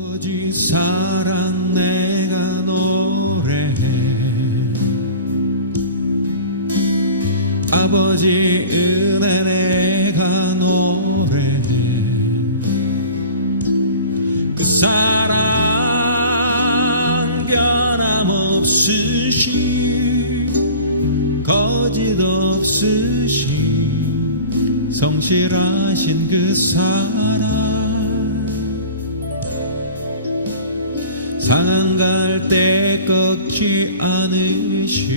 아버지 사랑 내가 노래해, 아버지 은혜 내가 노래해. 그 사랑 변함없으신 거짓 없으신 성실하신 그 사랑, 상한 갈 때 꺾지 않으시는,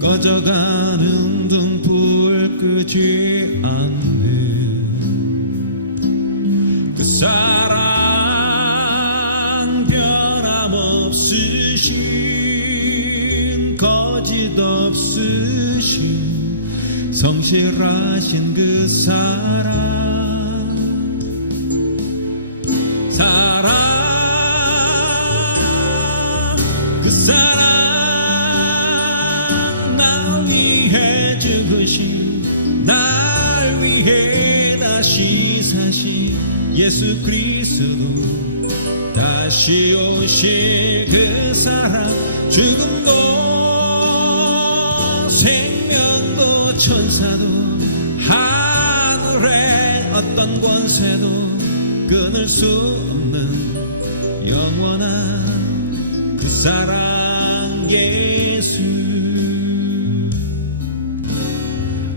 꺼져가는 등불 끄지 않는 그 사랑 변함없으신 거짓 없으신 성실하신 그 사랑, 그 사랑 날 위해 죽으신, 날 위해 다시 사신 예수 그리스도, 다시 오실 그 사랑, 죽음도 생명도 천사도 하늘의 어떤 권세도 끊을 수 없는 영원한 그 사랑 예수.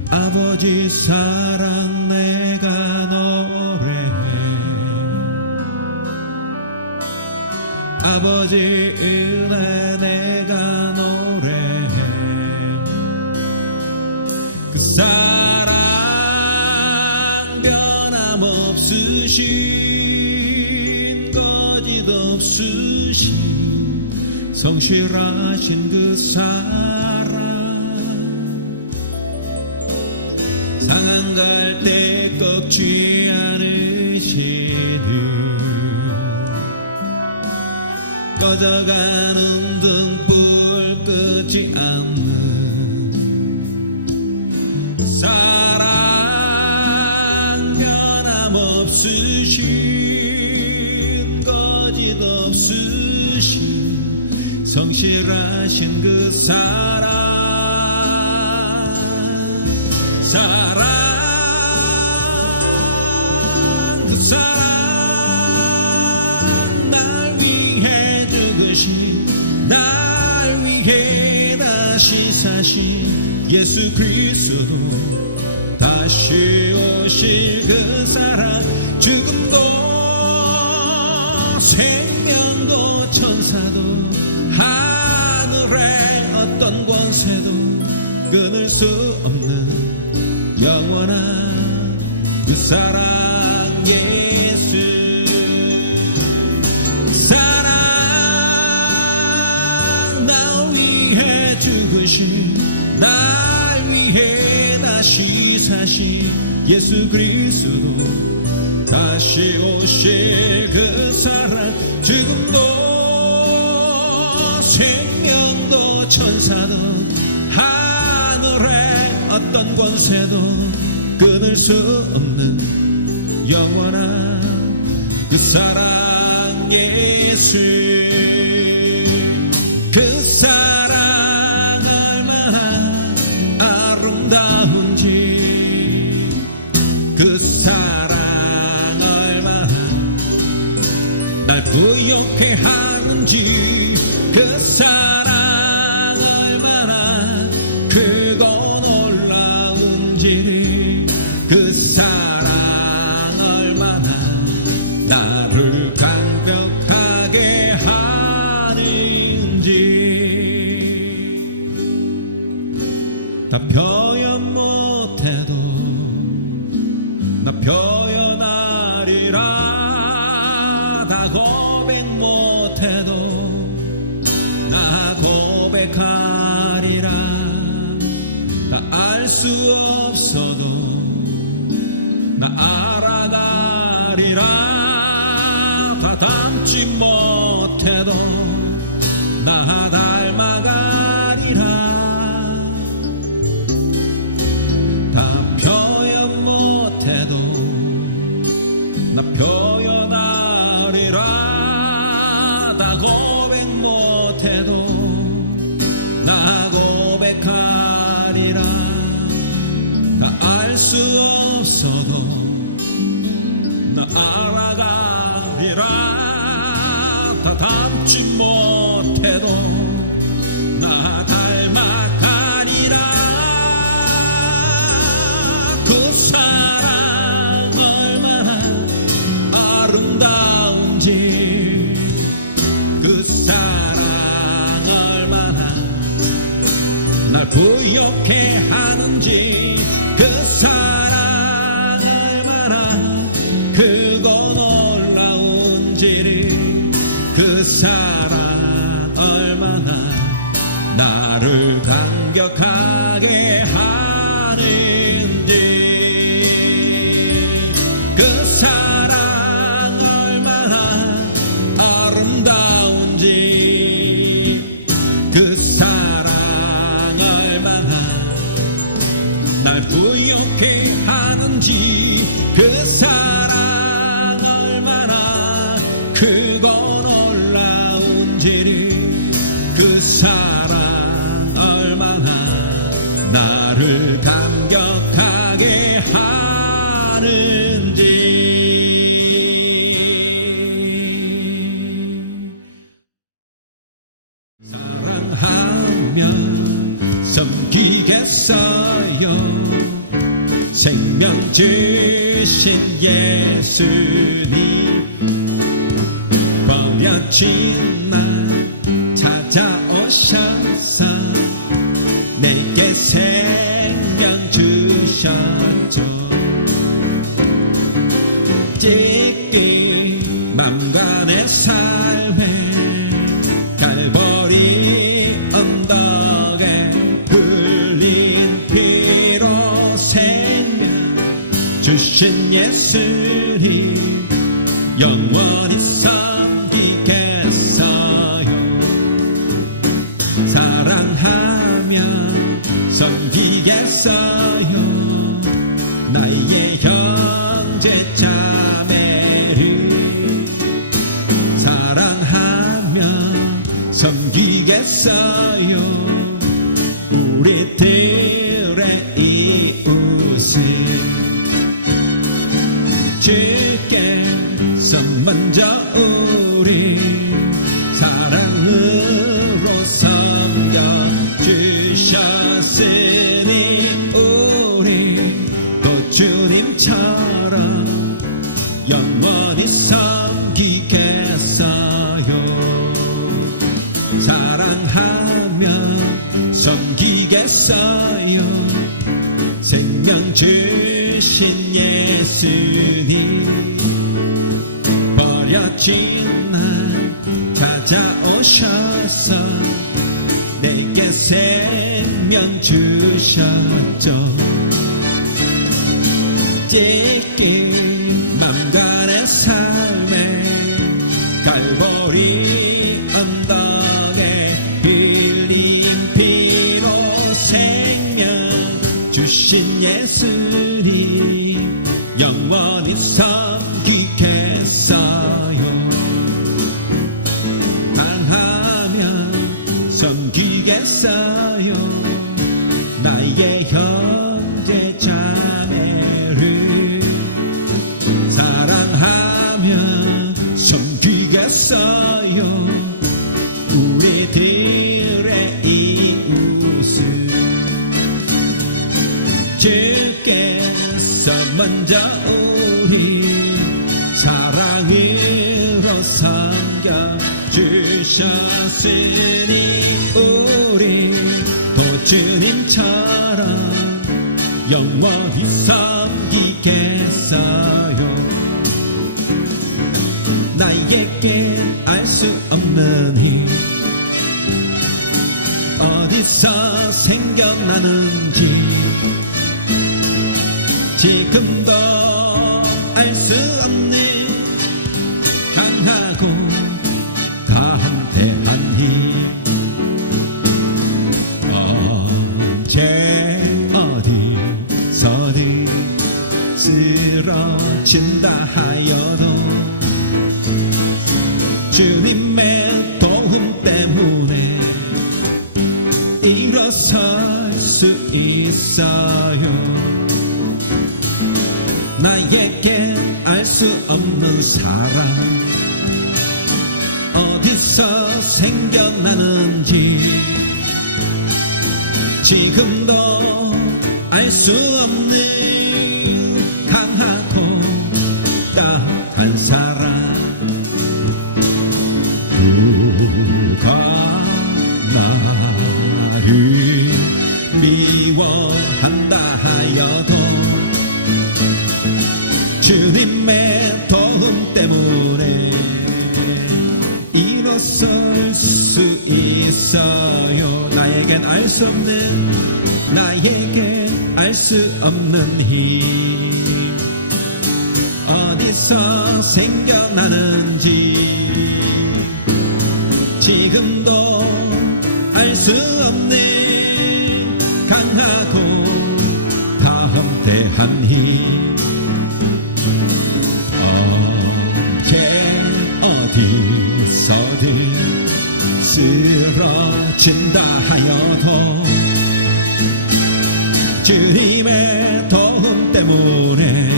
아버지 사랑 내가 노래해, 아버지 은혜 내가 노래해. 그 사랑 변함없으신 거짓 없으신 성실하신 그 사랑, 상한 갈 때 꺾지 않으시는, 꺼져가는 등불 끄지 않는 사랑 변함없으신 거짓 없으신 성실하신 그 사랑, 사랑 그 사랑 날 위해 죽으신, 날 위해 다시 사신 예수 그리스도, 다시 오실 그 사랑, 죽음도 생명도 천사도 하늘의 어떤 권세도 끊을 수 없는 영원한 그 사랑 예수. 사랑 날 위해 죽으신, 날 위해 다시 사신 예수 그리스도, 다시 오실 그 사랑, 죽음도 생명도 천사도 하늘의 어떤 권세도 끊을 수 없는 영원한 그 사랑 예수. 그 사랑 얼마나 아름다운지, 그 사랑 얼마나 날 부욕해 하는지, 그 사랑 얼마나 크고 놀라운지, 그 사랑 얼마나 나를 강력하게 하는지. 다 표현 못해도 나 표현하리라, 다 고백 못해도 나 고백하리라, 다 알 수 없어도 나 알아가리라, 다 닮지 못해도 나 닮아가리라, 다 표현 못해도 가리라. 나 알 수 없어도 나 알아가리라. 다 닮지 못해도 나 닮아가리라. 그 사랑 얼마나 아름다운지, 그 사랑 얼마나 날 부욕해 하는지, 그 사랑 얼마나 크고 놀라운지를, 그 사랑 얼마나 나를 감격하게 하는지, 그 사랑 얼마나 아름다운지, 그 사랑 얼마나 날 부욕해 하는지, 그 사랑 얼마나 크고 놀라운지를, 그 사랑 얼마나 나를 감격하게 하는지. 사랑하며 섬기겠어요. 생명 주신 예수님, 버려진 날 찾아오셔서 내게 생명 주셨죠. 찢긴 맘과 내 삶에 갈보리 언덕에 흘린 피로 생명 주신 예수님, 영원히 섬기겠어요. 사랑하며 섬기겠어요. 나의 형제 자매를 사랑하며 섬기겠어요. 우리들의 이웃을 주께서 먼저 우리 사랑으로 섬겨주셨으니, 우리 또 주님처럼 영원히 섬기겠어요. 사랑하며 섬기겠어요. 생명 주신 예수님, 버려진 날 찾아오셔서 내게 생명 주셨죠. 찢긴 맘과 내 삶에 갈보리 언덕에 흘린 피로 생명 주신 예수님, 영원히 섬기겠어요. 사랑하며 섬기겠어요. 나의 형제 자매를 사랑하며 섬기겠어요. 우리들의 이웃을 주께서 먼저 우리 사랑으로 섬겨주셨으니, 우리 또 주님처럼 영원히 섬기겠어요. 나에게 알 수 없는 힘 어디서 생겨나는지, 지금도 알 수 없는 강하고 담대한 힘, 언제 어디서든 쓰러진다 하여도 주님의 도움 때문에 일어설 수 있다. 있어요. 나에게 알 수 없는 사랑 어디서 생겨나는지 지금도 알 수 없는 강하고 따뜻한 사랑. 누가 나를 미워한다 하여도 주님의 도움 때문에 일어설 수 있어요. 나에겐 알 수 없는, 나에겐 알 수 없는 힘 어디서 생겨나는지 지금도 알 수 없는 강하고 담대한 힘. 어디서든 쓰러진다 하여도 주님의 도움 때문에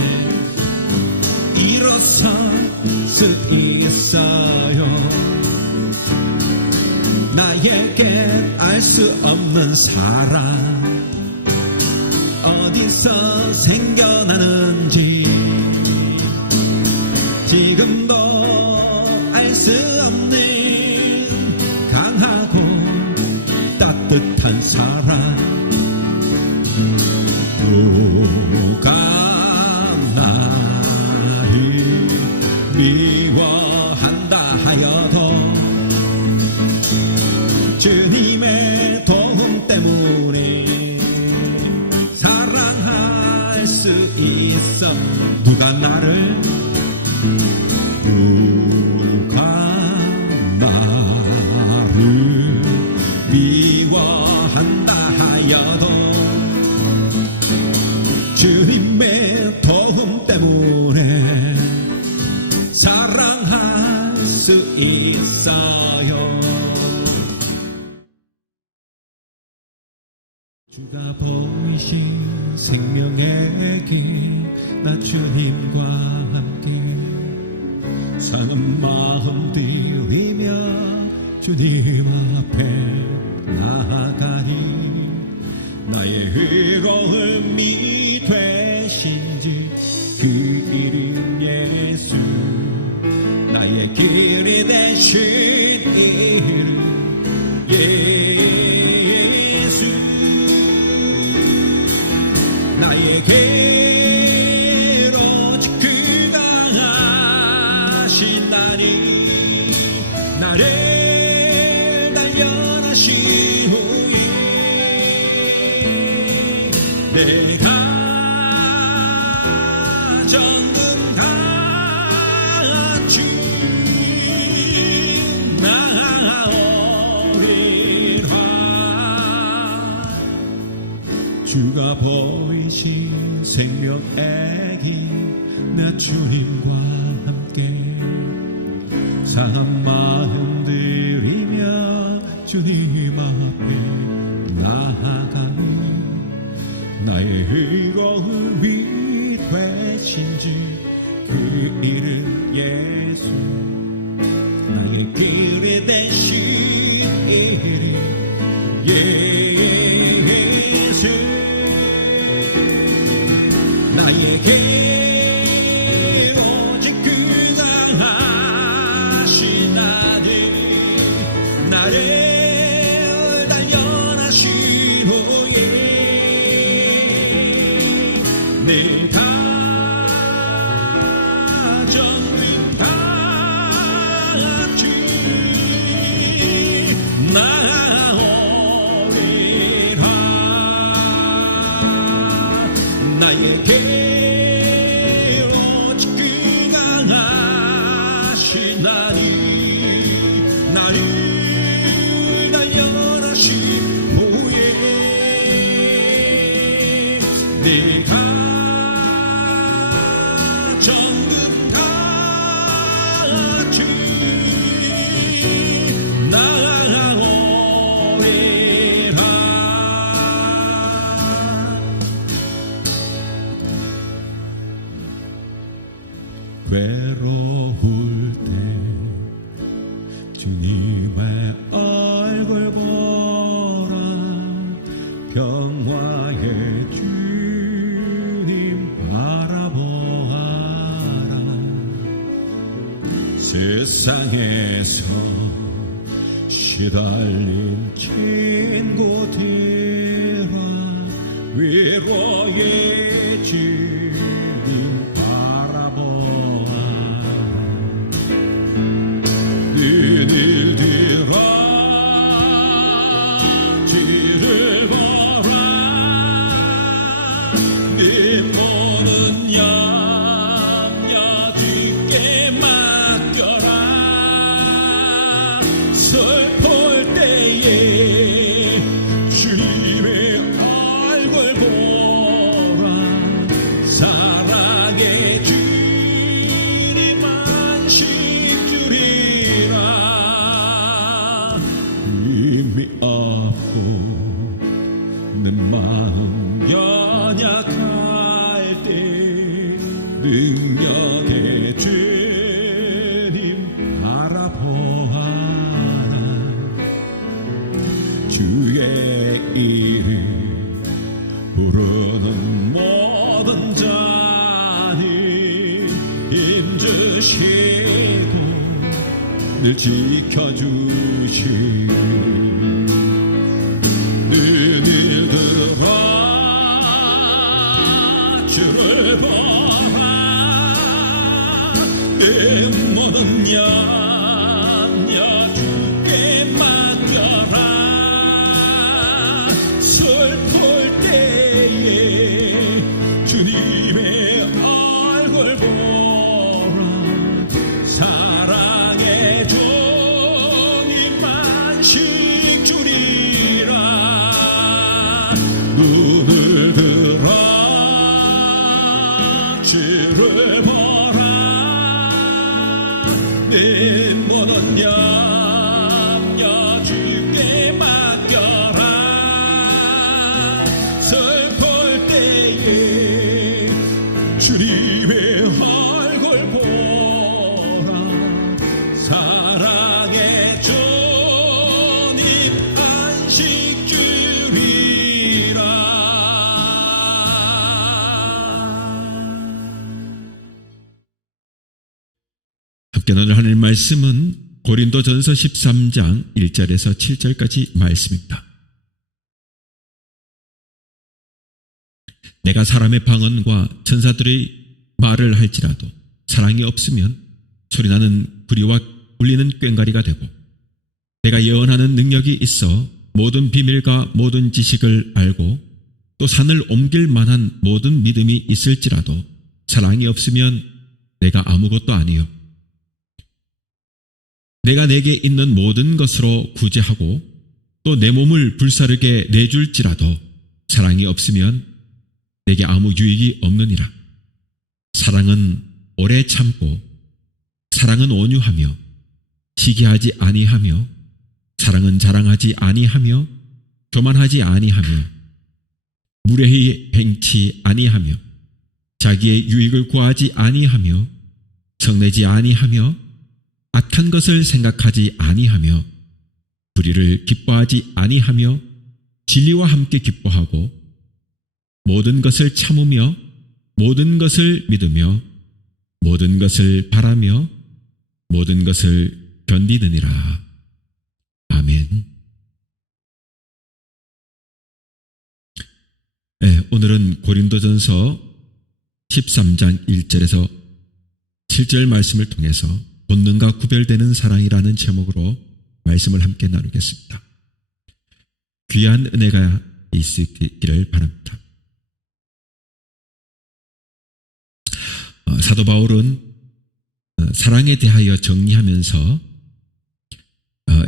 일어설 수 있어요. 나에게 알 수 없는 사랑 어디서 생겨나는지 지금도 알 수 없는 강하고 따뜻한 사랑. 누가 나를 미워한다 하여도 주님의 도움 때문에 사랑할 수 있어. 누가 나를 미워한다 하여도 주님의 도움 때문에 사랑할 수 있어요. 주가 보이신 생명의 길, 나 주님과 함께 사는 마음 들이며 주님 앞에 나아가니 나의 의로움이 되신지 그 이름 예수, 나의 길이 되신 이름 예수. 나에게 오직 그가 하시나니 나를 단련하신 후에 내가 정금 같이 나오리라. 주가 보이신 생명의 길, 나 주님과 함께 상한 마음 들이며 주님 앞에 나아가니 나의 의로움이 되신지 그 이름 예수, 나의 길이 되신 이름 예수. 나에게 오직 그가 하시나니 나를 단련하신 후에 내가 정금 같이 나오리라. 나에게 오직 그가 하시나니 나를 단련하신 후에 내가 정금 같이 나오리라. 외로울 때 주님의 얼굴 보라. 평화의 주님 바라보아라. 세상에서 시달린 친구들아, 위로의 주님 바라보아라. 너희들아 주를 보라. 네 모든 양야 주께 맡겨라. 슬플 때에 주님의 얼굴 보라. 사랑의 주님 안식 주리라. 이미 아프고 내 마음 연약할 때 능력의 주님 바라보아라. 주의 이름 부르는 모든 자니 힘주시고 늘 지켜주시리. 너희들아 주를 보라. 내 모든 양야 주께 맡겨라. 슬플 때에 주님의 얼굴 보라. 사랑의 주님 안식 주리라. 눈을 들어 주를 보라. 내 모든 양야 주께 맡겨라. 슬플 때에 주님의 얼굴 보라. 사랑의 주님 안식 주리라. 함께 나눌 하나님 말씀은 고린도전서 13장 1절에서 7절까지 말씀입니다. 내가 사람의 방언과 천사들의 말을 할지라도 사랑이 없으면 소리나는 구리와 울리는 꽹과리가 되고, 내가 예언하는 능력이 있어 모든 비밀과 모든 지식을 알고 또 산을 옮길 만한 모든 믿음이 있을지라도 사랑이 없으면 내가 아무것도 아니요. 내가 내게 있는 모든 것으로 구제하고 또 내 몸을 불사르게 내줄지라도 사랑이 없으면 내게 아무 유익이 없느니라. 사랑은 오래 참고, 사랑은 온유하며, 시기하지 아니하며, 사랑은 자랑하지 아니하며, 교만하지 아니하며, 무례히 행치 아니하며, 자기의 유익을 구하지 아니하며, 성내지 아니하며, 악한 것을 생각하지 아니하며, 불의를 기뻐하지 아니하며, 진리와 함께 기뻐하고, 모든 것을 참으며, 모든 것을 믿으며, 모든 것을 바라며, 모든 것을 견디느니라. 아멘. 네, 오늘은 고린도전서 13장 1절에서 7절 말씀을 통해서 본능과 구별되는 사랑이라는 제목으로 말씀을 함께 나누겠습니다. 귀한 은혜가 있기를 바랍니다. 사도 바울은 사랑에 대하여 정리하면서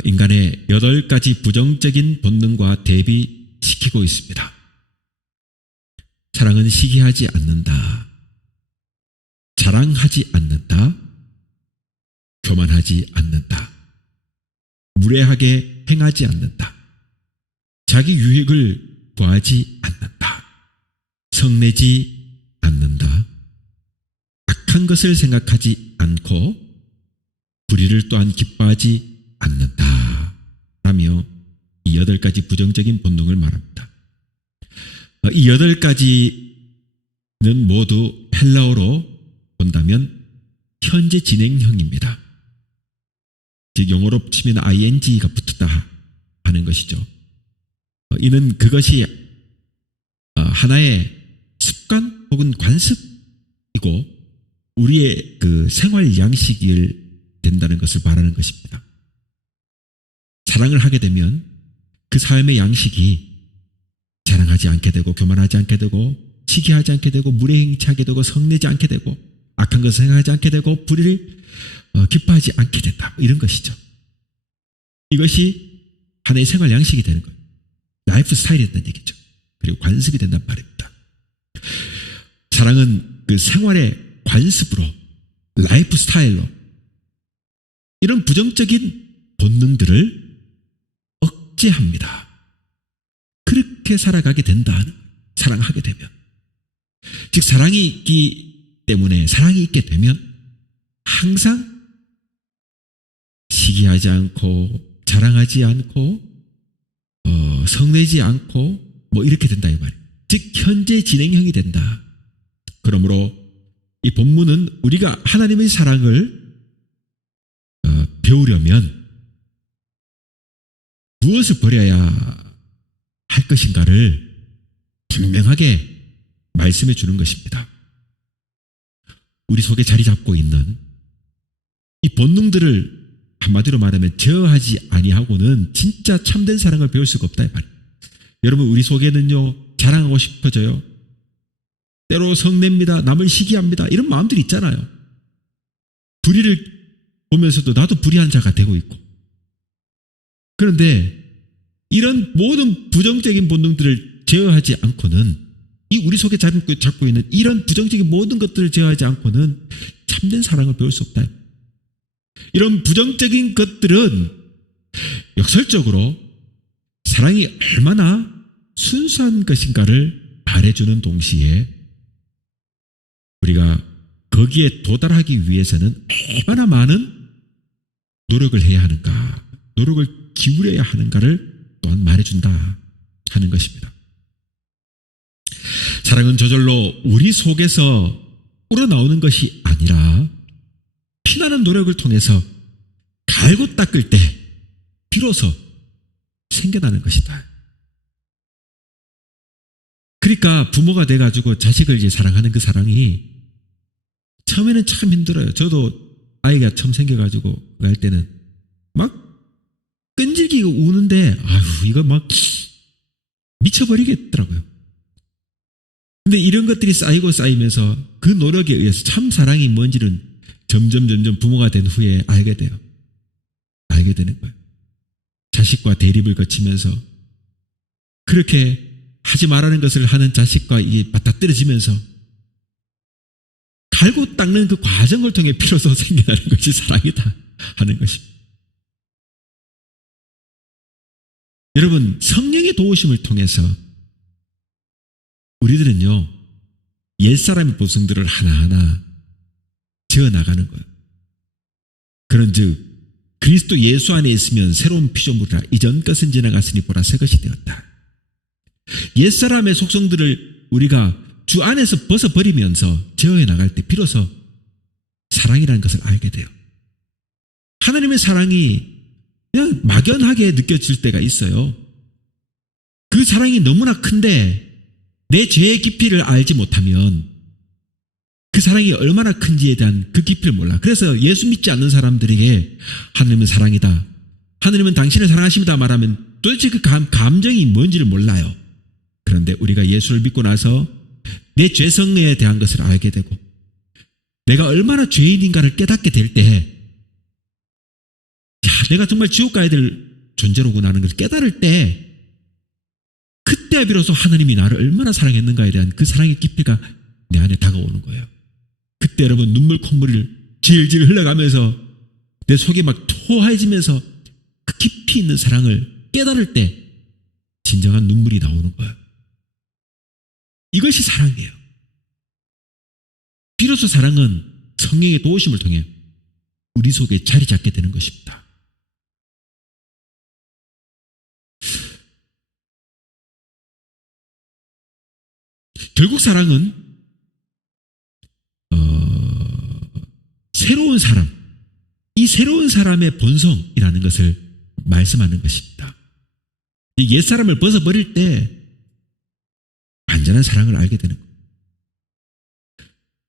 인간의 8가지 부정적인 본능과 대비시키고 있습니다. 사랑은 시기하지 않는다. 자랑하지 않는다. 교만하지 않는다. 무례하게 행하지 않는다. 자기 유익을 구하지 않는다. 성내지 않는다. 악한 것을 생각하지 않고 불의를 또한 기뻐하지 않는다 라며 이 8가지 부정적인 본능을 말합니다. 이 8가지는 모두 헬라어로 본다면 현재 진행형입니다. 즉 영어로 치면 ing가 붙었다 하는 것이죠. 이는 그것이 하나의 습관 혹은 관습이고 우리의 그 생활 양식이 된다는 것을 말하는 것입니다. 사랑을 하게 되면 그 삶의 양식이 자랑하지 않게 되고 교만하지 않게 되고 시기하지 않게 되고 무례행치하게 되고 성내지 않게 되고 악한 것을 생각하지 않게 되고 불의를 기뻐하지 않게 된다. 이런 것이죠. 이것이 하나의 생활 양식이 되는 거예요. 라이프 스타일이 된다는 얘기죠. 그리고 관습이 된단 말입니다. 사랑은 그 생활의 관습으로 라이프 스타일로 이런 부정적인 본능들을 억제합니다. 그렇게 살아가게 된다. 사랑하게 되면. 즉 사랑이 있기 때문에 사랑이 있게 되면 항상 시기하지 않고 자랑하지 않고 성내지 않고 뭐 이렇게 된다 이 말이에요. 즉 현재 진행형이 된다. 그러므로 이 본문은 우리가 하나님의 사랑을 배우려면 무엇을 버려야 할 것인가를 분명하게 말씀해 주는 것입니다. 우리 속에 자리 잡고 있는 이 본능들을 한마디로 말하면 제어하지 아니하고는 진짜 참된 사랑을 배울 수가 없다 이 말이에요. 여러분 우리 속에는요 자랑하고 싶어져요. 때로 성냅니다. 남을 시기합니다. 이런 마음들이 있잖아요. 불의를 보면서도 나도 불의한 자가 되고 있고. 그런데 이런 모든 부정적인 본능들을 제어하지 않고는 이 우리 속에 잡고 있는 이런 부정적인 모든 것들을 제어하지 않고는 참된 사랑을 배울 수 없다. 이런 부정적인 것들은 역설적으로 사랑이 얼마나 순수한 것인가를 말해주는 동시에 우리가 거기에 도달하기 위해서는 얼마나 많은 노력을 해야 하는가, 노력을 기울여야 하는가를 또한 말해준다 하는 것입니다. 사랑은 저절로 우리 속에서 우러나오는 것이 아니라 피나는 노력을 통해서 갈고 닦을 때 비로소 생겨나는 것이다. 그러니까 부모가 돼가지고 자식을 이제 사랑하는 그 사랑이 처음에는 참 힘들어요. 저도 아이가 처음 생겨가지고 할 때는 막 끈질기고 우는데 아유 이거 막 미쳐버리겠더라고요. 근데 이런 것들이 쌓이면서 그 노력에 의해서 참 사랑이 뭔지는 점점 부모가 된 후에 알게 돼요. 알게 되는 거예요. 자식과 대립을 거치면서 그렇게 하지 말라는 것을 하는 자식과 이게 맞닥뜨려지면서 갈고 닦는 그 과정을 통해 비로소 생겨나는 것이 사랑이다 하는 것입니다. 여러분 성령의 도우심을 통해서 우리들은요 옛사람의 보성들을 하나하나 지어나가는 거예요. 그런즉 그리스도 예수 안에 있으면 새로운 피조물이라 이전 것은 지나갔으니 보라 새 것이 되었다. 옛사람의 속성들을 우리가 주 안에서 벗어버리면서 제어해 나갈 때 비로소 사랑이라는 것을 알게 돼요. 하나님의 사랑이 그냥 막연하게 느껴질 때가 있어요. 그 사랑이 너무나 큰데 내 죄의 깊이를 알지 못하면 그 사랑이 얼마나 큰지에 대한 그 깊이를 몰라. 그래서 예수 믿지 않는 사람들에게 하나님은 사랑이다, 하나님은 당신을 사랑하십니다 말하면 도대체 그 감정이 뭔지를 몰라요. 그런데 우리가 예수를 믿고 나서 내 죄성에 대한 것을 알게 되고 내가 얼마나 죄인인가를 깨닫게 될 때 내가 정말 지옥 가야 될 존재로구나 하는 것을 깨달을 때 그때 비로소 하나님이 나를 얼마나 사랑했는가에 대한 그 사랑의 깊이가 내 안에 다가오는 거예요. 그때 여러분 눈물 콧물을 질질 흘러가면서 내 속이 막 토해지면서 그 깊이 있는 사랑을 깨달을 때 진정한 눈물이 나오는 거예요. 이것이 사랑이에요. 비로소 사랑은 성령의 도우심을 통해 우리 속에 자리 잡게 되는 것입니다. 결국 사랑은 새로운 사람, 이 새로운 사람의 본성이라는 것을 말씀하는 것입니다. 이 옛사람을 벗어버릴 때 완전한 사랑을 알게 되는 거예요.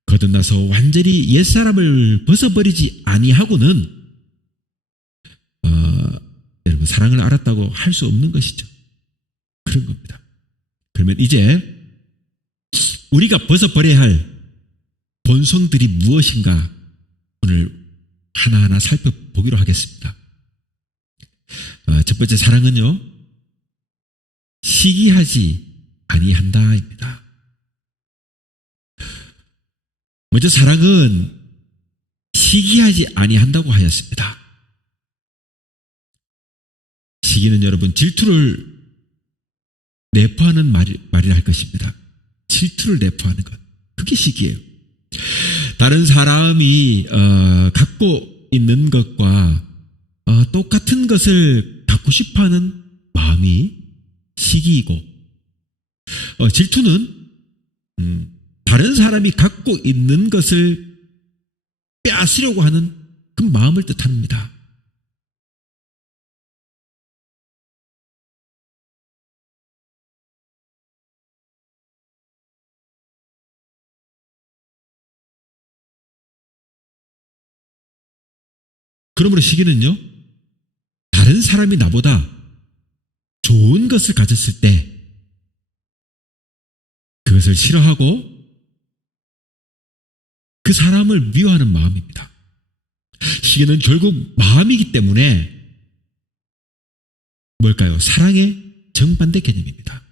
거듭나서 완전히 옛사람을 벗어버리지 아니하고는 여러분 사랑을 알았다고 할 수 없는 것이죠. 그런 겁니다. 그러면 이제 우리가 벗어버려야 할 본성들이 무엇인가 오늘 하나하나 살펴보기로 하겠습니다. 첫 번째 사랑은요, 시기하지 아니한다입니다. 먼저 사랑은 시기하지 아니한다고 하였습니다. 시기는 여러분 질투를 내포하는 말이라 할 것입니다. 질투를 내포하는 것, 그게 시기예요. 다른 사람이 갖고 있는 것과 똑같은 것을 갖고 싶어하는 마음이 시기이고, 질투는 다른 사람이 갖고 있는 것을 빼앗으려고 하는 그 마음을 뜻합니다. 그러므로 시기는요, 다른 사람이 나보다 좋은 것을 가졌을 때 그것을 싫어하고 그 사람을 미워하는 마음입니다. 시기는 결국 마음이기 때문에 뭘까요? 사랑의 정반대 개념입니다.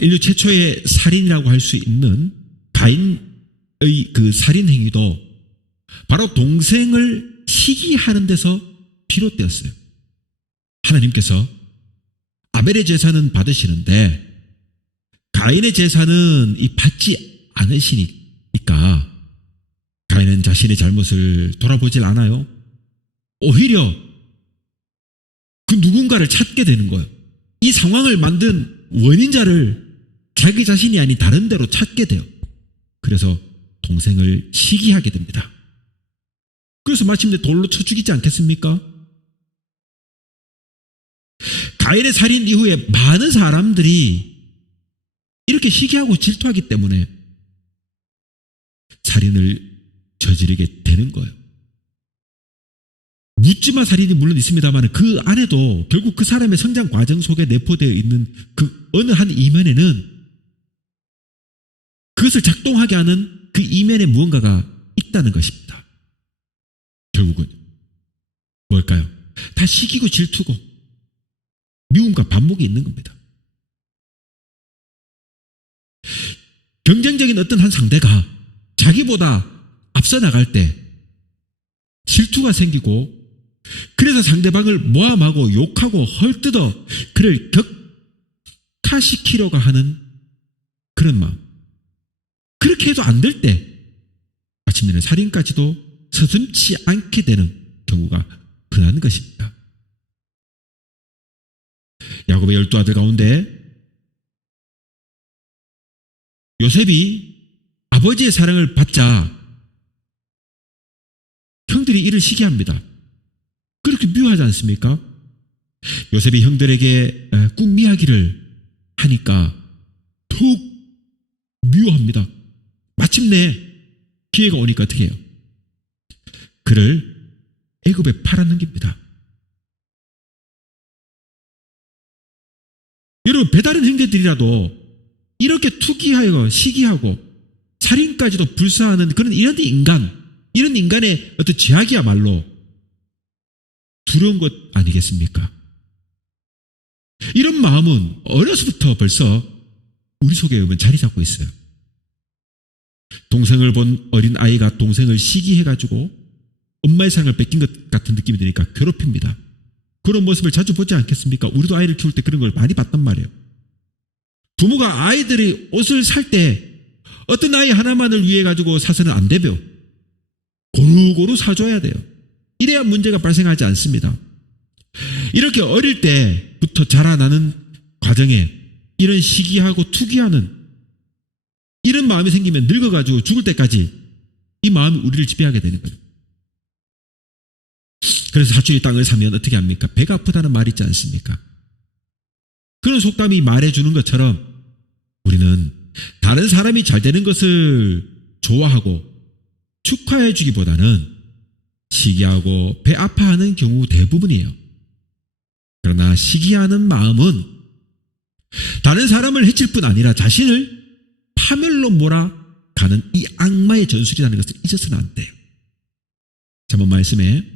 인류 최초의 살인이라고 할 수 있는 가인의 그 살인 행위도 바로 동생을 시기하는 데서 비롯되었어요. 하나님께서 아벨의 제사는 받으시는데 가인의 제사는 받지 않으시니까 가인은 자신의 잘못을 돌아보질 않아요. 오히려 그 누군가를 찾게 되는 거예요. 이 상황을 만든 원인자를 자기 자신이 아닌 다른 데로 찾게 돼요. 그래서 동생을 시기하게 됩니다. 그래서 마침내 돌로 쳐 죽이지 않겠습니까? 가인의 살인 이후에 많은 사람들이 이렇게 시기하고 질투하기 때문에 살인을 저지르게 되는 거예요. 묻지마 살인이 물론 있습니다만 그 안에도 결국 그 사람의 성장 과정 속에 내포되어 있는 그 어느 한 이면에는 그것을 작동하게 하는 그 이면에 무언가가 있다는 것입니다. 결국은 뭘까요? 다 시기고 질투고 미움과 반목이 있는 겁니다. 경쟁적인 어떤 한 상대가 자기보다 앞서 나갈 때 질투가 생기고 그래서 상대방을 모함하고 욕하고 헐뜯어 그를 격파시키려고 하는 그런 마음. 그렇게 해도 안 될 때 마침내는 살인까지도 서슴지 않게 되는 경우가 흔한 것입니다. 야곱의 12아들 가운데 요셉이 아버지의 사랑을 받자 형들이 이를 시기합니다. 그렇게 미워하지 않습니까? 요셉이 형들에게 꿈이야기를 하니까 더욱 미워합니다. 마침내 기회가 오니까 어떻게 해요? 그를 애굽에 팔아넘깁니다. 여러분, 배다른 형제들이라도 이렇게 투기하여 시기하고 살인까지도 불사하는 그런 이런 인간의 어떤 죄악이야말로 두려운 것 아니겠습니까? 이런 마음은 어려서부터 벌써 우리 속에 자리 잡고 있어요. 동생을 본 어린 아이가 동생을 시기해가지고 엄마의 사랑을 뺏긴 것 같은 느낌이 드니까 괴롭힙니다. 그런 모습을 자주 보지 않겠습니까? 우리도 아이를 키울 때 그런 걸 많이 봤단 말이에요. 부모가 아이들이 옷을 살 때 어떤 아이 하나만을 위해 가지고 사서는 안 되며 고루고루 사줘야 돼요. 이래야 문제가 발생하지 않습니다. 이렇게 어릴 때부터 자라나는 과정에 이런 시기하고 투기하는 이런 마음이 생기면 늙어가지고 죽을 때까지 이 마음이 우리를 지배하게 되는 거죠. 그래서 사촌이 땅을 사면 어떻게 합니까? 배가 아프다는 말이 있지 않습니까? 그런 속담이 말해주는 것처럼 우리는 다른 사람이 잘 되는 것을 좋아하고 축하해 주기보다는 시기하고 배 아파하는 경우 대부분이에요. 그러나 시기하는 마음은 다른 사람을 해칠 뿐 아니라 자신을 파멸로 몰아가는 이 악마의 전술이라는 것을 잊어서는 안 돼요. 잠언 말씀에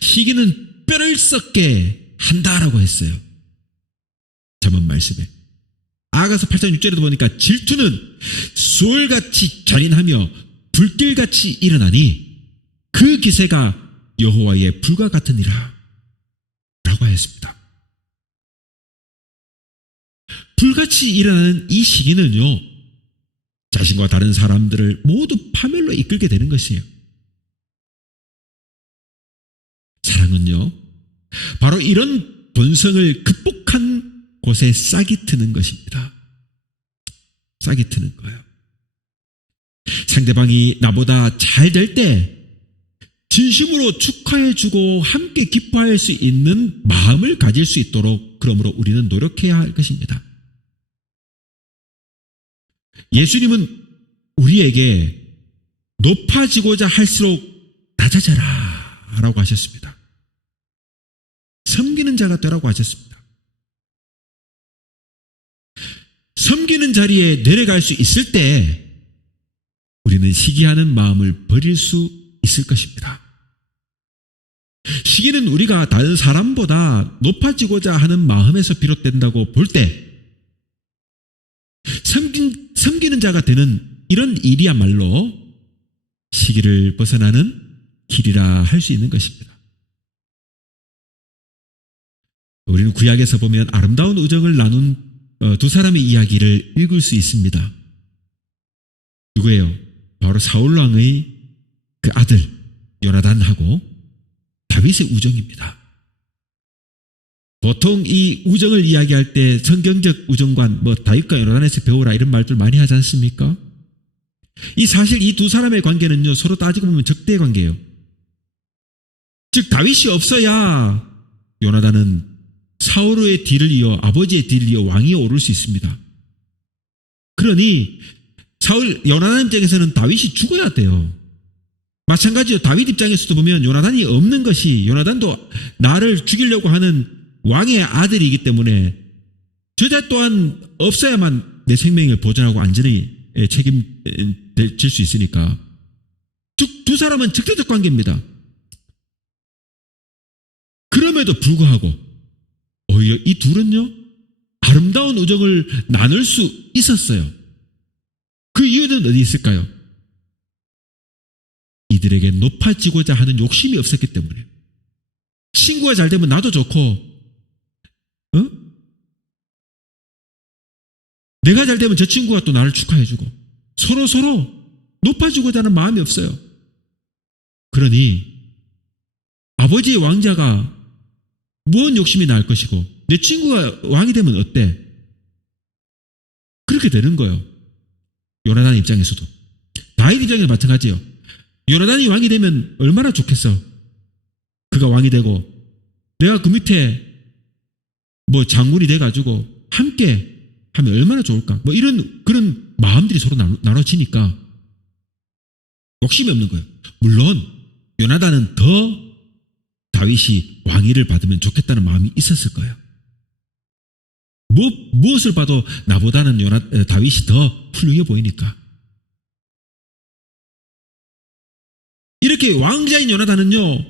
시기는 뼈를 썩게 한다라고 했어요. 잠언 말씀에 아가서 8장 6절에도 보니까 질투는 수월같이 잔인하며 불길같이 일어나니 그 기세가 여호와의 불과 같으니라 라고 하였습니다. 불같이 일어나는 이 시기는요, 자신과 다른 사람들을 모두 파멸로 이끌게 되는 것이에요. 사랑은요, 바로 이런 본성을 극복한 곳에 싹이 트는 것입니다. 싹이 트는 거예요. 상대방이 나보다 잘 될 때 진심으로 축하해주고 함께 기뻐할 수 있는 마음을 가질 수 있도록 그러므로 우리는 노력해야 할 것입니다. 예수님은 우리에게 높아지고자 할수록 낮아져라 라고 하셨습니다. 섬기는 자가 되라고 하셨습니다. 섬기는 자리에 내려갈 수 있을 때 우리는 시기하는 마음을 버릴 수 있을 것입니다. 시기는 우리가 다른 사람보다 높아지고자 하는 마음에서 비롯된다고 볼 때 섬기는 자가 되는 이런 일이야말로 시기를 벗어나는 길이라 할 수 있는 것입니다. 우리는 구약에서 보면 아름다운 우정을 나눈 두 사람의 이야기를 읽을 수 있습니다. 누구예요? 바로 사울왕의 그 아들 요나단하고 다윗의 우정입니다. 보통 이 우정을 이야기할 때 성경적 우정관, 다윗과 요나단에서 배우라 이런 말들 많이 하지 않습니까? 사실 이 두 사람의 관계는요, 서로 따지고 보면 적대 관계예요. 즉 다윗이 없어야 요나단은 사울의 뒤를 이어 아버지의 뒤를 이어 왕위에 오를 수 있습니다. 그러니 요나단 입장에서는 다윗이 죽어야 돼요. 마찬가지로 다윗 입장에서도 보면 요나단이 없는 것이, 요나단도 나를 죽이려고 하는 왕의 아들이기 때문에 저자 또한 없어야만 내 생명을 보존하고 안전히 책임질 수 있으니까 두 사람은 적대적 관계입니다. 그럼에도 불구하고 오히려 이 둘은요, 아름다운 우정을 나눌 수 있었어요. 그 이유는 어디 있을까요? 이들에게 높아지고자 하는 욕심이 없었기 때문에. 친구가 잘 되면 나도 좋고, 내가 잘 되면 저 친구가 또 나를 축하해주고, 서로 높아지고자 하는 마음이 없어요. 그러니 아버지의 왕자가 무언 욕심이 날 것이고 내 친구가 왕이 되면 어때? 그렇게 되는 거예요. 요나단 입장에서도. 다윗 입장에서 마찬가지예요. 요나단이 왕이 되면 얼마나 좋겠어. 그가 왕이 되고 내가 그 밑에 장군이 돼가지고 함께 하면 얼마나 좋을까. 이런 그런 마음들이 서로 나눠지니까 욕심이 없는 거예요. 물론 요나단은 더 다윗이 왕위를 받으면 좋겠다는 마음이 있었을 거예요. 무엇을 봐도 나보다는 다윗이 더 훌륭해 보이니까. 이렇게 왕자인 요나단은요,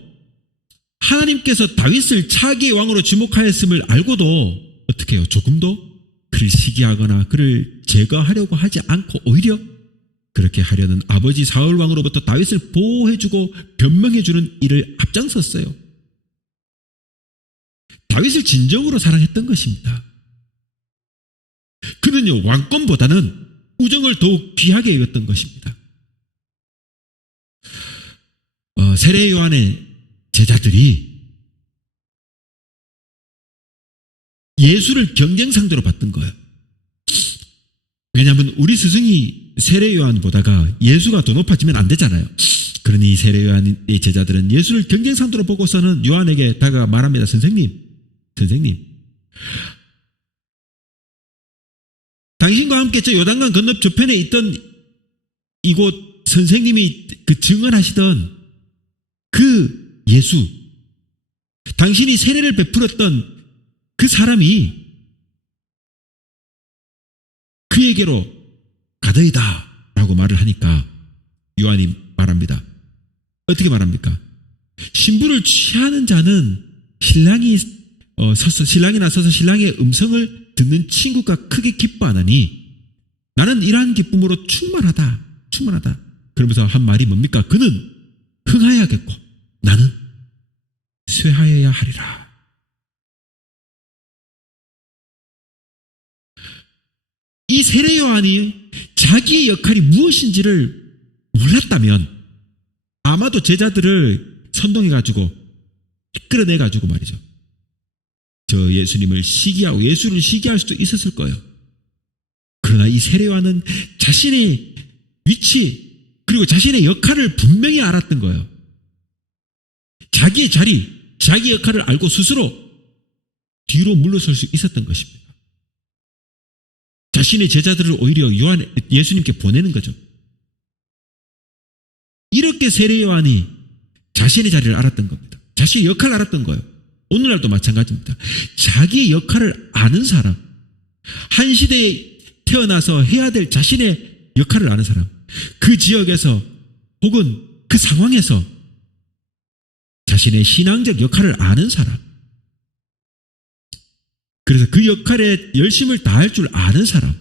하나님께서 다윗을 차기의 왕으로 지목하였음을 알고도 어떻게 해요? 조금도 그를 시기하거나 그를 제거하려고 하지 않고 오히려 그렇게 하려는 아버지 사울 왕으로부터 다윗을 보호해주고 변명해주는 일을 앞장섰어요. 다윗을 진정으로 사랑했던 것입니다. 그는요, 왕권보다는 우정을 더욱 귀하게 여겼던 것입니다. 세례 요한의 제자들이 예수를 경쟁 상대로 봤던 거예요. 왜냐하면 우리 스승이 세례 요한 보다가 예수가 더 높아지면 안 되잖아요. 그러니 세례 요한의 제자들은 예수를 경쟁 상대로 보고서는 요한에게 다가가 말합니다. 선생님, 당신과 함께 저 요단강 건너 저편에 있던 이곳 선생님이 그 증언하시던 그 예수, 당신이 세례를 베풀었던 그 사람이 그에게로 가더이다 라고 말을 하니까 요한이 말합니다. 어떻게 말합니까? 신부를 취하는 자는 신랑이 나서서 신랑의 음성을 듣는 친구가 크게 기뻐하나니 나는 이러한 기쁨으로 충만하다. 그러면서 한 말이 뭡니까? 그는 흥하여야겠고 나는 쇠하여야 하리라. 이 세례 요한이 자기의 역할이 무엇인지를 몰랐다면 아마도 제자들을 선동해가지고 끌어내가지고 말이죠. 저 예수님을 시기하고 예수를 시기할 수도 있었을 거예요. 그러나 이 세례 요한은 자신의 위치 그리고 자신의 역할을 분명히 알았던 거예요. 자기의 자리, 자기 역할을 알고 스스로 뒤로 물러설 수 있었던 것입니다. 자신의 제자들을 오히려 예수님께 보내는 거죠. 이렇게 세례 요한이 자신의 자리를 알았던 겁니다. 자신의 역할을 알았던 거예요. 오늘날도 마찬가지입니다. 자기의 역할을 아는 사람, 한 시대에 태어나서 해야 될 자신의 역할을 아는 사람, 그 지역에서 혹은 그 상황에서 자신의 신앙적 역할을 아는 사람, 그래서 그 역할에 열심을 다할 줄 아는 사람,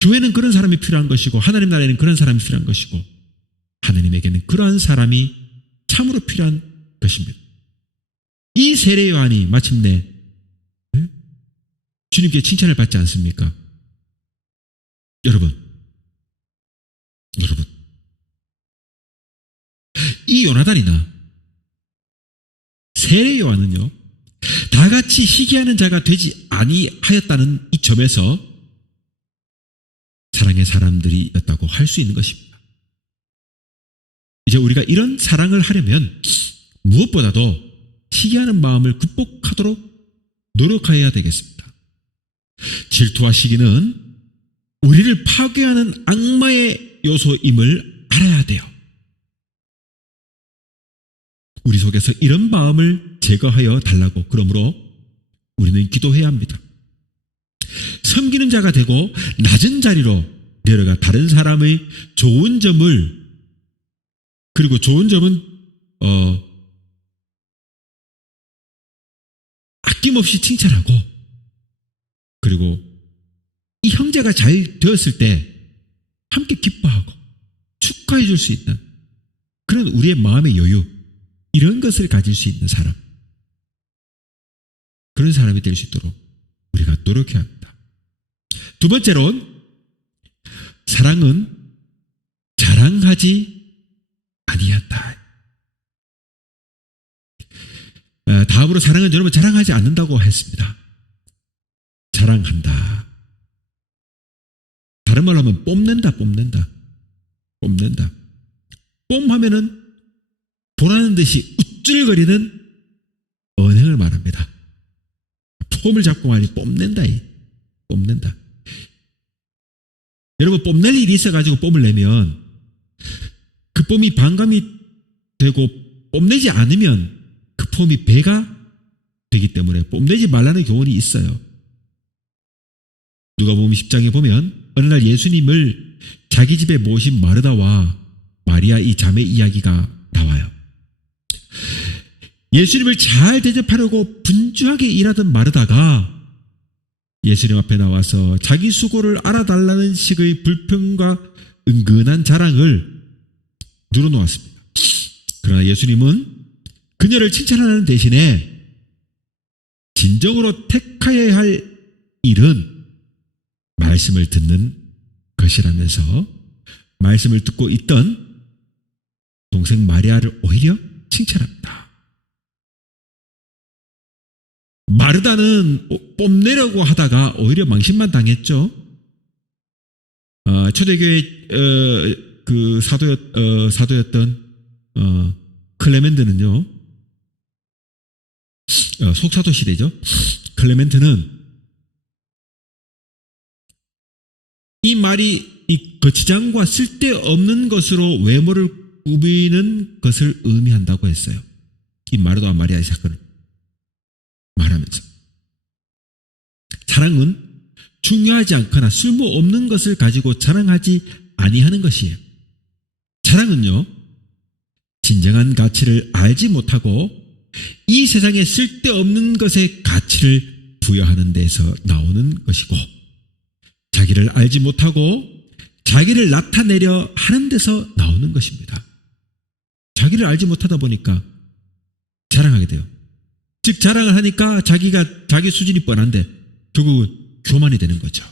교회는 그런 사람이 필요한 것이고 하나님 나라에는 그런 사람이 필요한 것이고 하나님에게는 그러한 사람이 참으로 필요한 것입니다. 이 세례 요한이 마침내 주님께 칭찬을 받지 않습니까? 여러분 이 요나단이나 세례 요한은요 다같이 시기하는 자가 되지 아니하였다는 이 점에서 사랑의 사람들이었다고 할 수 있는 것입니다. 이제 우리가 이런 사랑을 하려면 무엇보다도 시기하는 마음을 극복하도록 노력해야 되겠습니다. 질투와 시기는 우리를 파괴하는 악마의 요소임을 알아야 돼요. 우리 속에서 이런 마음을 제거하여 달라고 그러므로 우리는 기도해야 합니다. 섬기는 자가 되고 낮은 자리로 내려가 다른 사람의 좋은 점을 그리고 좋은 점은 아낌없이 칭찬하고 그리고 이 형제가 잘 되었을 때 함께 기뻐하고 축하해 줄 수 있는 그런 우리의 마음의 여유 이런 것을 가질 수 있는 사람 그런 사람이 될 수 있도록 우리가 노력해야 합니다. 두 번째로 사랑은 자랑하지 아니한다. 다음으로 사랑은 여러분 자랑하지 않는다고 했습니다. 자랑한다. 다른 말로 하면 뽐낸다. 뽐하면은 보라는 듯이 우쭐거리는 언행을 말합니다. 폼을 잡고 말이 뽐낸다. 여러분 뽐낼 일이 있어가지고 뽐을 내면 그 뽐이 반감이 되고 뽐내지 않으면 그 폼이 배가 되기 때문에 뽐내지 말라는 교훈이 있어요. 누가복음 10장에 보면 어느 날 예수님을 자기 집에 모신 마르다와 마리아 이 자매 이야기가 나와요. 예수님을 잘 대접하려고 분주하게 일하던 마르다가 예수님 앞에 나와서 자기 수고를 알아달라는 식의 불평과 은근한 자랑을 늘어놓았습니다. 그러나 예수님은 그녀를 칭찬하는 대신에 진정으로 택하여야 할 일은 말씀을 듣는 것이라면서 말씀을 듣고 있던 동생 마리아를 오히려 칭찬합니다. 마르다는 뽐내려고 하다가 오히려 망신만 당했죠. 초대교회 그 사도였던 클레멘트는요, 속사도 시대죠. 클레멘트는 이 말이 이 거치장과 쓸데없는 것으로 외모를 꾸미는 것을 의미한다고 했어요. 이 마르다와 마리아의 사건을 말하면서 자랑은 중요하지 않거나 쓸모없는 것을 가지고 자랑하지 아니하는 것이에요. 자랑은요, 진정한 가치를 알지 못하고 이 세상에 쓸데없는 것에 가치를 부여하는 데서 나오는 것이고, 자기를 알지 못하고 자기를 나타내려 하는 데서 나오는 것입니다. 자기를 알지 못하다 보니까 자랑하게 돼요. 즉 자랑을 하니까 자기 수준이 뻔한데 결국은 교만이 되는 거죠.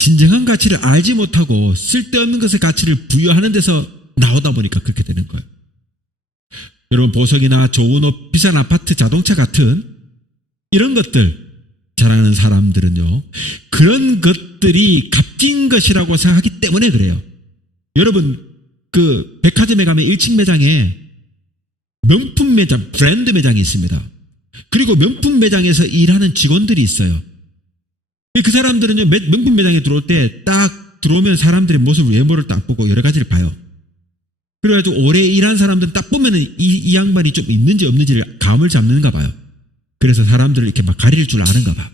진정한 가치를 알지 못하고 쓸데없는 것에 가치를 부여하는 데서 나오다 보니까 그렇게 되는 거예요. 여러분, 보석이나 좋은 옷, 비싼 아파트, 자동차 같은 이런 것들 자랑하는 사람들은요, 그런 것들이 값진 것이라고 생각하기 때문에 그래요. 여러분, 그 백화점에 가면 1층 매장에 명품 매장, 브랜드 매장이 있습니다. 그리고 명품 매장에서 일하는 직원들이 있어요. 그 사람들은요, 명품 매장에 들어올 때 딱 들어오면 사람들의 모습, 외모를 딱 보고 여러 가지를 봐요. 그래가지고 오래 일한 사람들은 딱 보면은 이 양반이 좀 있는지 없는지를 감을 잡는가 봐요. 그래서 사람들을 이렇게 막 가릴 줄 아는가 봐.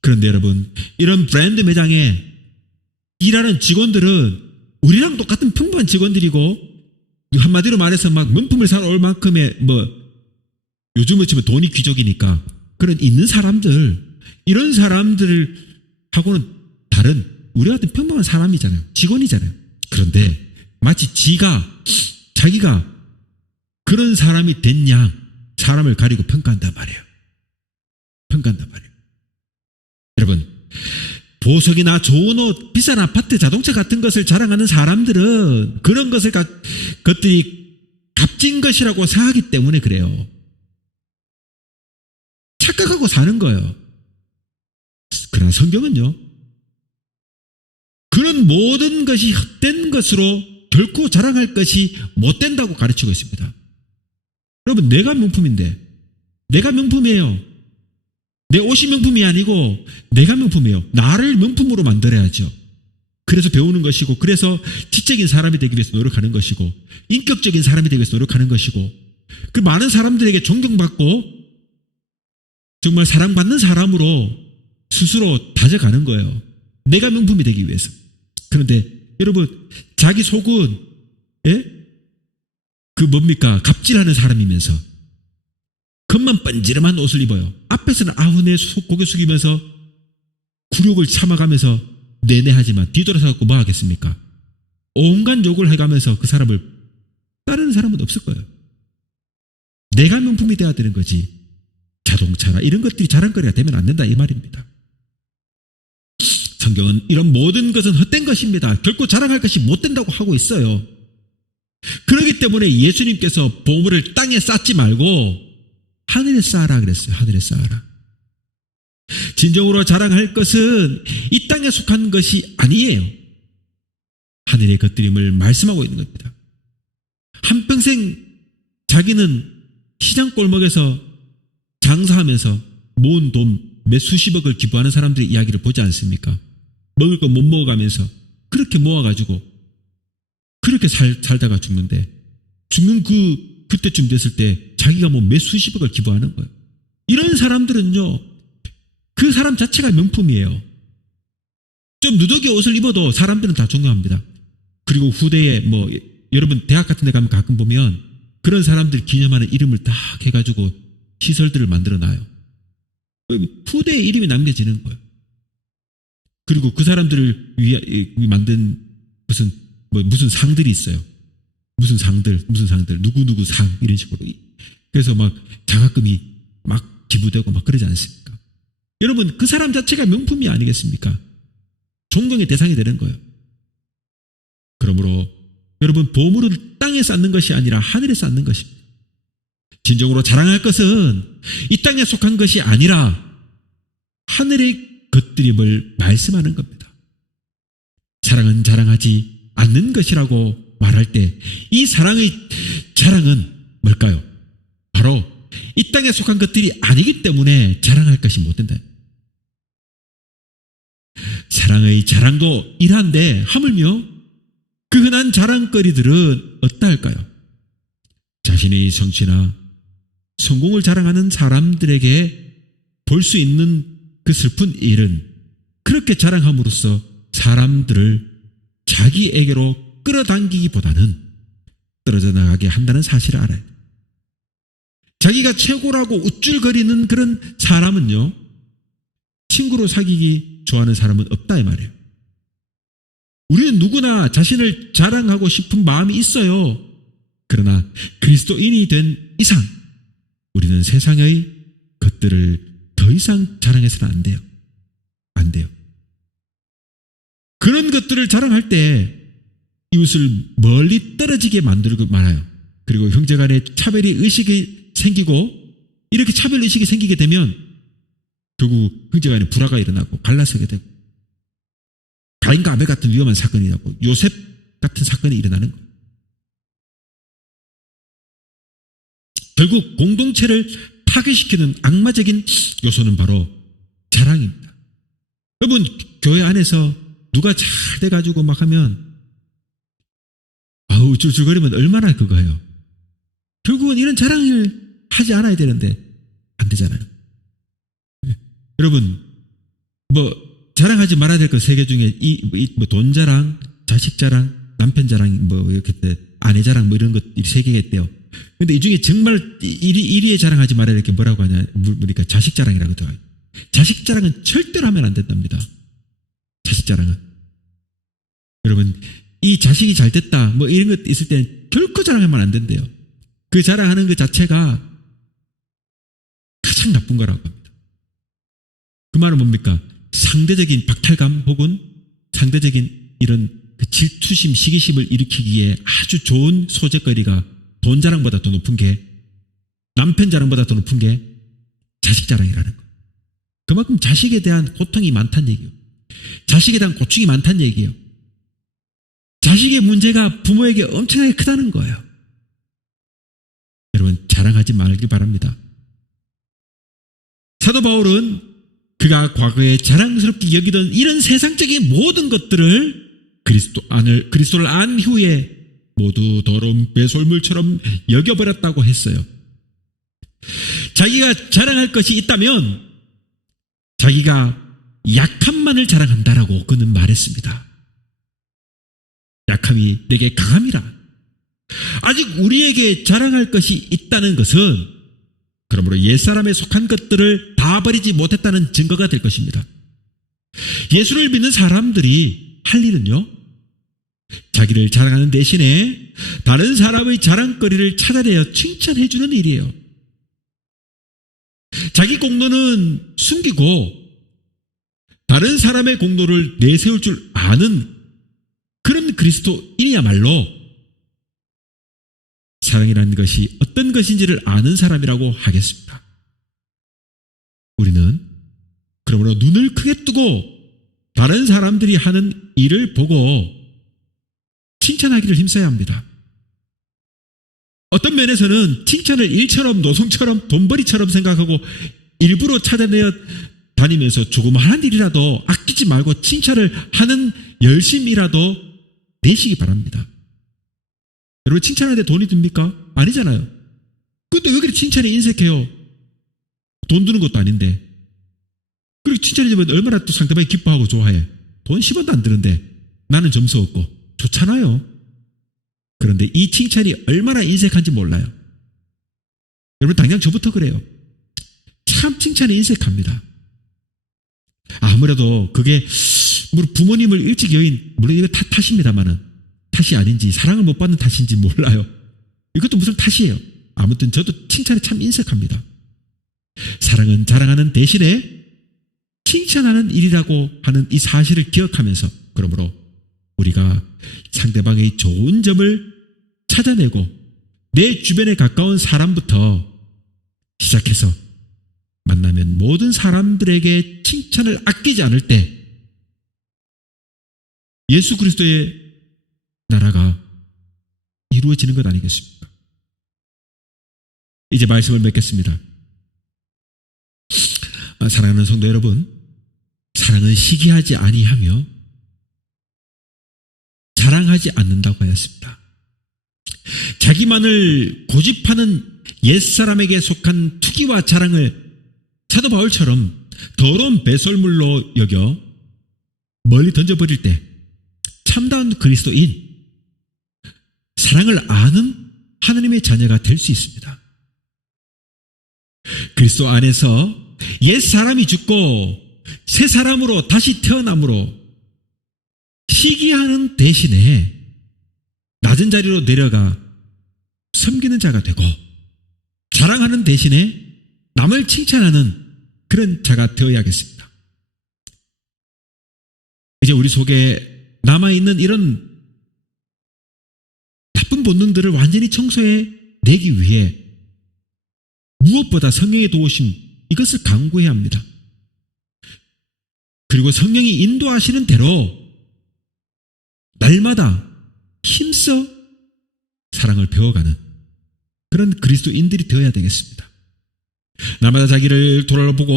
그런데 여러분, 이런 브랜드 매장에 일하는 직원들은 우리랑 똑같은 평범한 직원들이고, 한마디로 말해서 막 명품을 사러 올 만큼의 요즘으로 치면 돈이 귀족이니까 그런 있는 사람들, 이런 사람들하고는 다른 우리 같은 평범한 사람이잖아요. 직원이잖아요. 그런데 마치 자기가 그런 사람이 된 양 사람을 가리고 평가한단 말이에요. 여러분, 보석이나 좋은 옷, 비싼 아파트, 자동차 같은 것을 자랑하는 사람들은 그런 것들이 값진 것이라고 생각하기 때문에 그래요. 착각하고 사는 거예요. 그러나 성경은요, 그런 모든 것이 헛된 것으로 결코 자랑할 것이 못 된다고 가르치고 있습니다. 여러분, 내가 명품인데, 내가 명품이에요. 내 옷이 명품이 아니고 내가 명품이에요. 나를 명품으로 만들어야죠. 그래서 배우는 것이고, 그래서 지적인 사람이 되기 위해서 노력하는 것이고, 인격적인 사람이 되기 위해서 노력하는 것이고, 그 많은 사람들에게 존경받고 정말 사랑받는 사람으로 스스로 다져가는 거예요. 내가 명품이 되기 위해서. 그런데 여러분, 자기 속은 갑질하는 사람이면서 겉만 번지름한 옷을 입어요. 앞에서는 아우네 고개 숙이면서 굴욕을 참아가면서 내내하지만 뒤돌아서갖고 뭐 하겠습니까? 온갖 욕을 해가면서 그 사람을 따르는 사람은 없을 거예요. 내가 명품이 돼야 되는 거지. 자동차나 이런 것들이 자랑거리가 되면 안 된다, 이 말입니다. 성경은 이런 모든 것은 헛된 것입니다. 결코 자랑할 것이 못 된다고 하고 있어요. 그렇기 때문에 예수님께서 보물을 땅에 쌓지 말고 하늘에 쌓아라 그랬어요. 하늘에 쌓아라. 진정으로 자랑할 것은 이 땅에 속한 것이 아니에요. 하늘의 것들임을 말씀하고 있는 겁니다. 한평생 자기는 시장 골목에서 장사하면서 모은 돈 몇 수십억을 기부하는 사람들의 이야기를 보지 않습니까? 먹을 거 못 먹어가면서 그렇게 모아가지고 그렇게 살다가 죽는데, 죽는 그때쯤 됐을 때 자기가 몇 수십억을 기부하는 거예요. 이런 사람들은요, 그 사람 자체가 명품이에요. 좀 누더기 옷을 입어도 사람들은 다 존경합니다. 그리고 후대에 여러분 대학 같은 데 가면 가끔 보면 그런 사람들 기념하는 이름을 딱 해가지고 시설들을 만들어 놔요. 후대의 이름이 남겨지는 거예요. 그리고 그 사람들을 위해 만든 무슨 상들이 있어요. 무슨 상들, 누구누구 상, 이런 식으로. 그래서 막 자가금이 막 기부되고 막 그러지 않습니까? 여러분, 그 사람 자체가 명품이 아니겠습니까? 존경의 대상이 되는 거예요. 그러므로 여러분, 보물을 땅에 쌓는 것이 아니라 하늘에 쌓는 것입니다. 진정으로 자랑할 것은 이 땅에 속한 것이 아니라 하늘의 것들임을 말씀하는 겁니다. 사랑은 자랑하지 않는 것이라고 말할 때 이 사랑의 자랑은 뭘까요? 바로 이 땅에 속한 것들이 아니기 때문에 자랑할 것이 못 된다. 사랑의 자랑도 이러한데 하물며 그 흔한 자랑거리들은 어떠할까요? 자신의 성취나 성공을 자랑하는 사람들에게 볼 수 있는 그 슬픈 일은 그렇게 자랑함으로써 사람들을 자기에게로 끌어당기기보다는 떨어져 나가게 한다는 사실을 알아요. 자기가 최고라고 우쭐거리는 그런 사람은요, 친구로 사귀기 좋아하는 사람은 없다 이 말이에요. 우리는 누구나 자신을 자랑하고 싶은 마음이 있어요. 그러나 그리스도인이 된 이상 우리는 세상의 것들을 더 이상 자랑해서는 안 돼요. 안 돼요. 그런 것들을 자랑할 때 이웃을 멀리 떨어지게 만들고 말아요. 그리고 형제간에 차별의 의식이 생기고 이렇게 차별 의식이 생기게 되면 결국 형제간에 불화가 일어나고 갈라서게 되고 가인과 아벨 같은 위험한 사건이 나고 요셉 같은 사건이 일어나는 거예요. 결국 공동체를 파괴시키는 악마적인 요소는 바로 자랑입니다. 여러분, 교회 안에서 누가 잘 돼가지고 막 하면 아우 쫄쫄거리면 얼마나 그거예요. 결국은 이런 자랑을 하지 않아야 되는데 안 되잖아요. 여러분, 자랑하지 말아야 될 것 세 개 중에 돈 자랑, 자식 자랑, 남편 자랑, 이렇게 아내 자랑 이런 것 세 개가 있대요. 근데 이 중에 정말 1위에 자랑하지 말아야 될 게 뭐라고 하냐, 그러니까 자식 자랑이라고 들어요. 자식 자랑은 절대로 하면 안 된답니다. 자식 자랑은. 여러분, 이 자식이 잘 됐다, 이런 것 있을 때는 결코 자랑하면 안 된대요. 그 자랑하는 것 자체가 가장 나쁜 거라고 합니다. 그 말은 뭡니까? 상대적인 박탈감 혹은 상대적인 이런 그 질투심, 시기심을 일으키기에 아주 좋은 소재거리가 돈 자랑보다 더 높은 게, 남편 자랑보다 더 높은 게 자식 자랑이라는 거. 그만큼 자식에 대한 고통이 많다는 얘기예요. 자식에 대한 고충이 많다는 얘기예요. 자식의 문제가 부모에게 엄청나게 크다는 거예요. 여러분, 자랑하지 말기 바랍니다. 사도 바울은 그가 과거에 자랑스럽게 여기던 이런 세상적인 모든 것들을 그리스도를 안 후에 모두 더러운 배설물처럼 여겨버렸다고 했어요. 자기가 자랑할 것이 있다면 자기가 약함만을 자랑한다라고 그는 말했습니다. 약함이 내게 강함이라. 아직 우리에게 자랑할 것이 있다는 것은 그러므로 옛사람에 속한 것들을 다 버리지 못했다는 증거가 될 것입니다. 예수를 믿는 사람들이 할 일은요, 자기를 자랑하는 대신에 다른 사람의 자랑거리를 찾아내어 칭찬해 주는 일이에요. 자기 공로는 숨기고 다른 사람의 공로를 내세울 줄 아는 그런 그리스도인이야말로 사랑이라는 것이 어떤 것인지를 아는 사람이라고 하겠습니다. 우리는 그러므로 눈을 크게 뜨고 다른 사람들이 하는 일을 보고 칭찬하기를 힘써야 합니다. 어떤 면에서는 칭찬을 일처럼 노송처럼 돈벌이처럼 생각하고 일부러 찾아내어 다니면서 조그마한 일이라도 아끼지 말고 칭찬을 하는 열심이라도 내시기 바랍니다. 여러분, 칭찬하는데 돈이 듭니까? 아니잖아요. 근데 왜 그렇게 칭찬에 인색해요? 돈 드는 것도 아닌데. 그리고 칭찬해주면 얼마나 또 상대방이 기뻐하고 좋아해. 돈 10원도 안 드는데 나는 점수 없고 좋잖아요. 그런데 이 칭찬이 얼마나 인색한지 몰라요. 여러분, 당장 저부터 그래요. 참 칭찬에 인색합니다. 아무래도 그게 부모님을 일찍 여인, 물론 이거 탓입니다만은 탓이 아닌지 사랑을 못 받는 탓인지 몰라요. 이것도 무슨 탓이에요. 아무튼 저도 칭찬에 참 인색합니다. 사랑은 자랑하는 대신에 칭찬하는 일이라고 하는 이 사실을 기억하면서 그러므로 우리가 상대방의 좋은 점을 찾아내고 내 주변에 가까운 사람부터 시작해서 만나면 모든 사람들에게 칭찬을 아끼지 않을 때 예수 그리스도의 나라가 이루어지는 것 아니겠습니까? 이제 말씀을 맺겠습니다. 사랑하는 성도 여러분, 사랑은 시기하지 아니하며 자랑하지 않는다고 하였습니다. 자기만을 고집하는 옛사람에게 속한 투기와 자랑을 사도 바울처럼 더러운 배설물로 여겨 멀리 던져버릴 때 참다운 그리스도인, 사랑을 아는 하느님의 자녀가 될 수 있습니다. 그리스도 안에서 옛 사람이 죽고 새 사람으로 다시 태어남으로 시기하는 대신에 낮은 자리로 내려가 섬기는 자가 되고 자랑하는 대신에 남을 칭찬하는 그런 자가 되어야겠습니다. 이제 우리 속에 남아있는 이런 나쁜 본능들을 완전히 청소해내기 위해 무엇보다 성령의 도우심, 이것을 강구해야 합니다. 그리고 성령이 인도하시는 대로 날마다 힘써 사랑을 배워가는 그런 그리스도인들이 되어야 되겠습니다. 날마다 자기를 돌아보고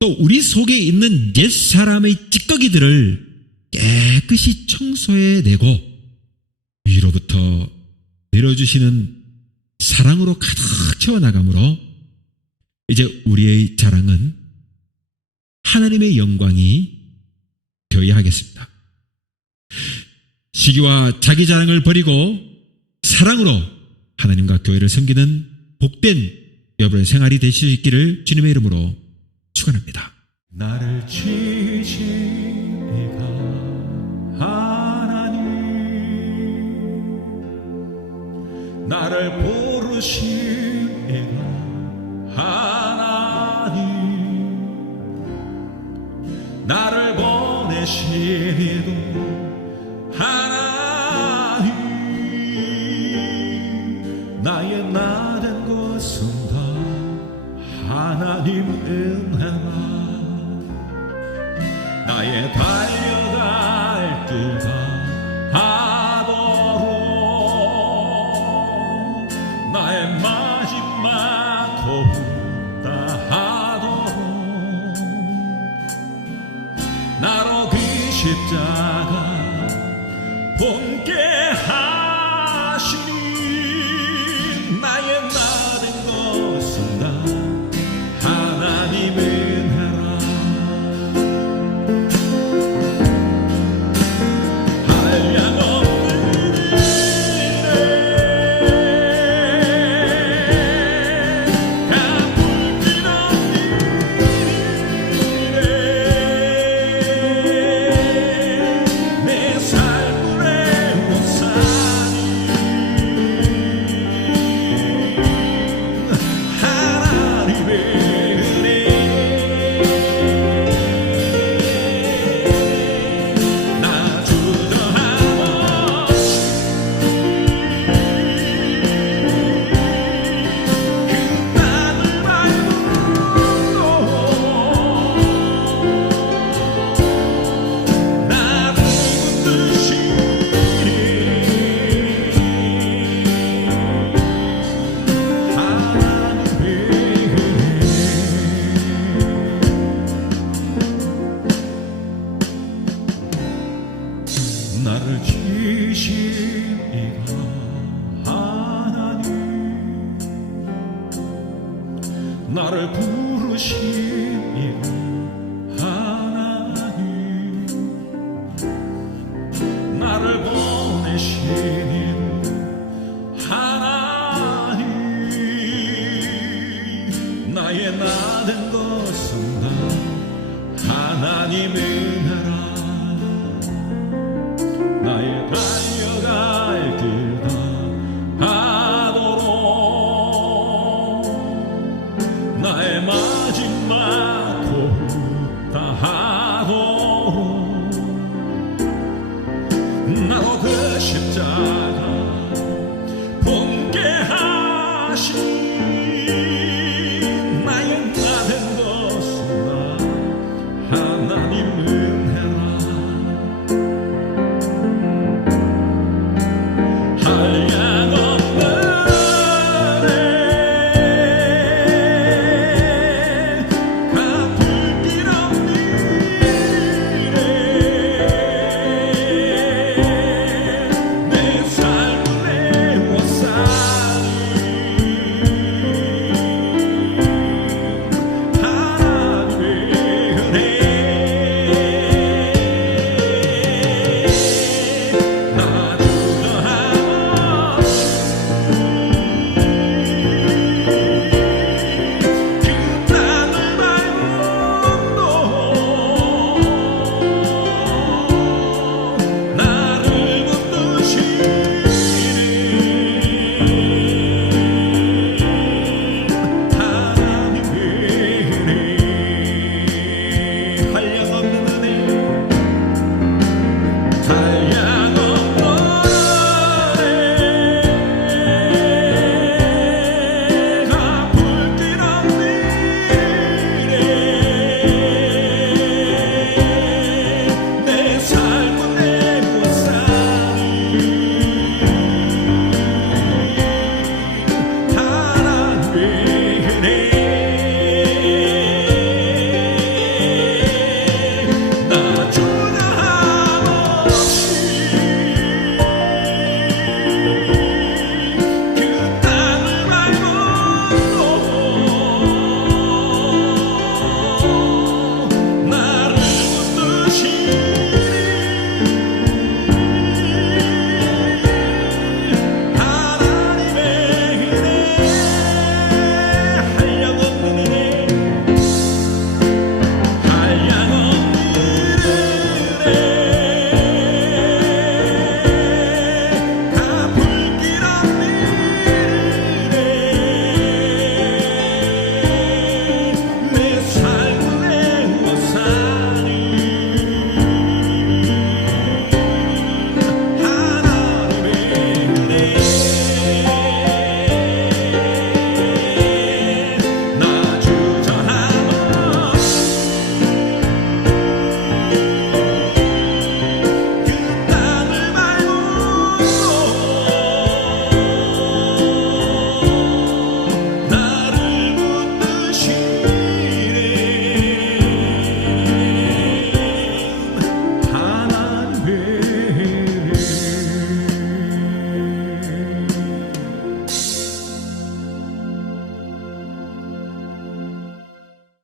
또 우리 속에 있는 옛사람의 찌꺼기들을 깨끗이 청소해내고 위로부터 내려주시는 사랑으로 가득 채워나가므로 이제 우리의 자랑은 하나님의 영광이 되어야 하겠습니다. 시기와 자기 자랑을 버리고 사랑으로 하나님과 교회를 섬기는 복된 여러분의 생활이 되실 수 있기를 주님의 이름으로 축원합니다. 나를 지시가 하나님, 나를 부르시가 하나님, 나를 보내시니도 하나님, 나의 나된 것은 다 하나님 은혜라. 나의 달려갈 길가 하도록 나의 마지막 호흡 다하도록 나로 그 십자가 본게 하시니 나의 나된 것은 다 하나님의 은혜라. 할렐루야 없는 일에 갚을 길 없는 일에 내 삶을 애워싸니 하나님의 은혜 나 주저함 없이 그 땅을 밟고 나 붙듯이 하나님의 나를 지시니가 하나님, 나를 부르시니가 하나님, 나를 보내시니 하나님, 나의 나된 것은 다 하나님의 은혜라. 나의 달려갈 길 다하도록 나의 마지막 호흡 다하도록 하나님 은혜로